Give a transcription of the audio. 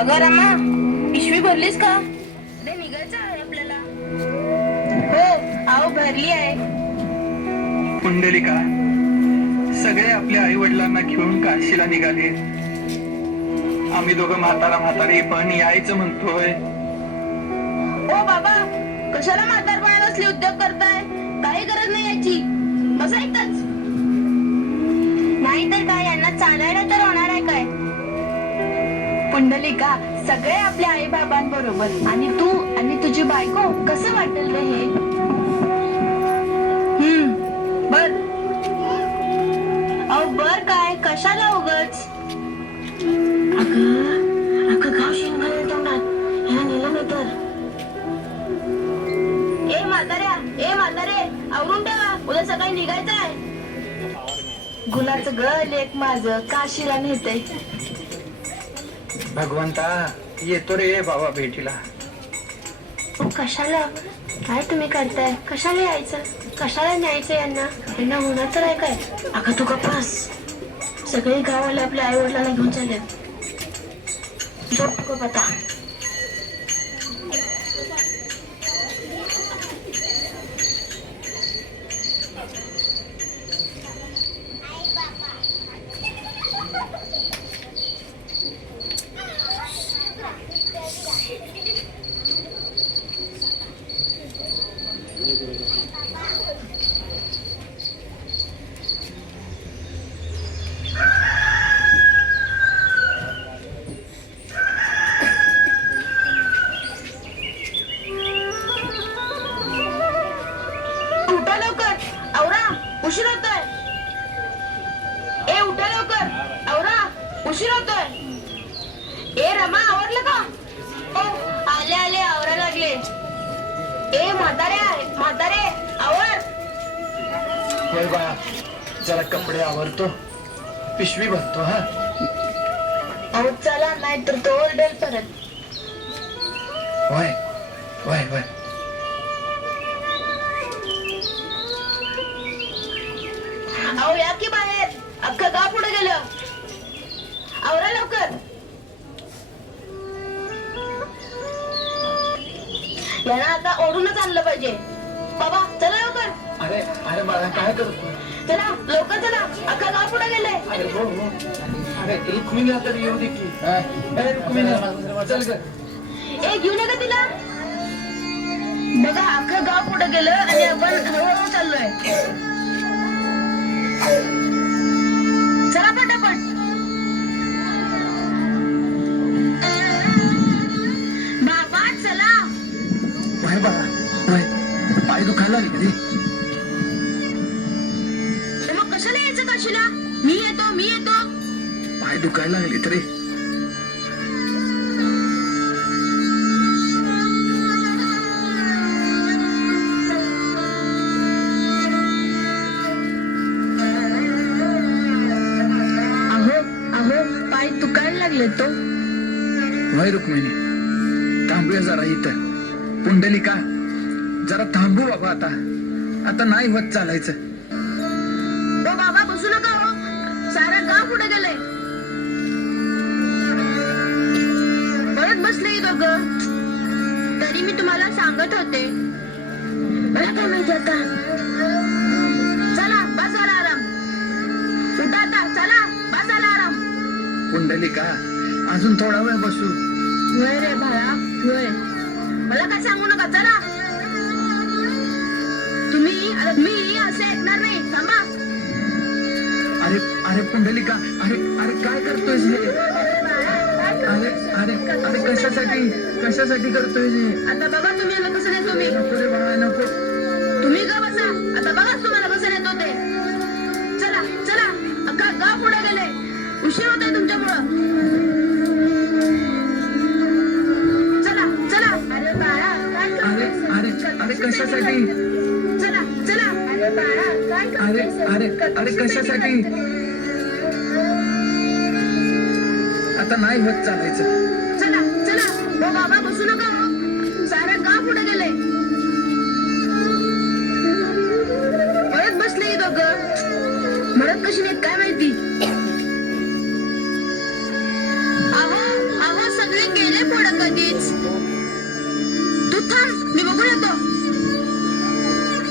अगं रमा, पिशवी भरलीस का? निघायचं आहे आपल्याला. हो, आहो भरली आहे. पुंडलिका, सगळे आपल्या आई वडिलांना घेऊन काशीला निघाले. आम्ही दोघं म्हातारे पण यायचं म्हणतोय. ओ बाबा, कशाला म्हातारपणात असले उद्योग करताय? काही गरज नाही याची. बसा इथंच. नाही तर काय, यांना चालायला तर होणार आहे काय? पुंडलिका, सगळे आपल्या आई बाबांबरोबर आणि तू आणि तुझी बायको, कसं वाटेल रे हे? बर. अहो बर काय, कशाला उगच? अगं गाव शिंगाला तोंडात ह्याला नेलं नाही तर. ए म्हातारे, आवरून ठेवा, उद्या सकाळी निघायचं आहे. गुलाचं गळ लेक माझं काशीला नेते. भगवंता, येतो रे बाबा भेटीला. कशाला? काय तुम्ही करताय? कशाला यायचं? कशाला न्यायचं यांना होणार तर आहे काय? अगं तू गप्पास. सगळे गावाला आपल्या आई वडिलांना घेऊन चालले. झोप आता. उठा लवकर, आवरा, उशीर होतोय. ए उठा लवकर, आवरा, उशीर होतोय. ए रमा, आवरलं का? ओ आले आवरा लागले. ए म्हातारे, आवर. होय बा, जरा कपडे आवरतो, पिशवी भरतो. हा अहो चला, नाही तर तो ओरडेल परत. होय होय होय. अहो या की बाहेर, अख्खं गाव पुढे गेलं. आवरा लवकर. यांना आता ओढूनच आणलं पाहिजे. बाबा चला लवकर. अरे अरे मला काय करतो? चला लवकर चला, अख्खं गाव पुढे गेलंय. अरे हो हो. अरे रुक्मिणी आता येऊ दे की. अरे रुक्मिणी, चल ग. ए घेऊ नका तिला. बघा अख्खं गाव पुढे गेलं आणि आपण हळूहळू चाललोय. चला पटापट. बाबा चला. होय बाबा, होय. पाय दुखायला लागले रे. मग कशाला यायचं काशीला? मी येतो. पाय दुखायला लागले तरी. अहो पाय दुखायला लागले तो. होय रुक्मिणी, थांबूया जरा इथं. पुंडलिका, जरा थांबू बाबा. आता नाही होत चालायचं. ओ बाबा बसू नका हो, सारं गाव पुढे गेलंय. परत बसले दोघं. तरी मी तुम्हाला सांगत होते. मला काय माहिती आता. चला बस झाला आराम. उठा आता, चला बस झाला आराम. पुंडलिका, अजून थोडा वेळ बसू. होय रे भाया, होय. मला काय सांगू नका, चला. मी असे ऐकणार नाही, थांबा. अरे अरे पुंडलिका, अरे काय करतोयस हे? अरे कशासाठी करतोय हे? आता बघा तुम्ही याला कसं नेतो मी. नको रे बाळा, नको. तुम्ही का बसा. आता बघाच तुम्हाला कसं नेतो ते. चला अख्खा गाव पुढे गेले. उशीर होतोय तुमच्यामुळं. चला. अरे बाळा काय करतोयस? अरे कशासाठी? चला. अरे बाळा काय करतोयस? अरे कशासाठी? आता नाही होत चालायचं. चला. ओ बाबा बसू नका.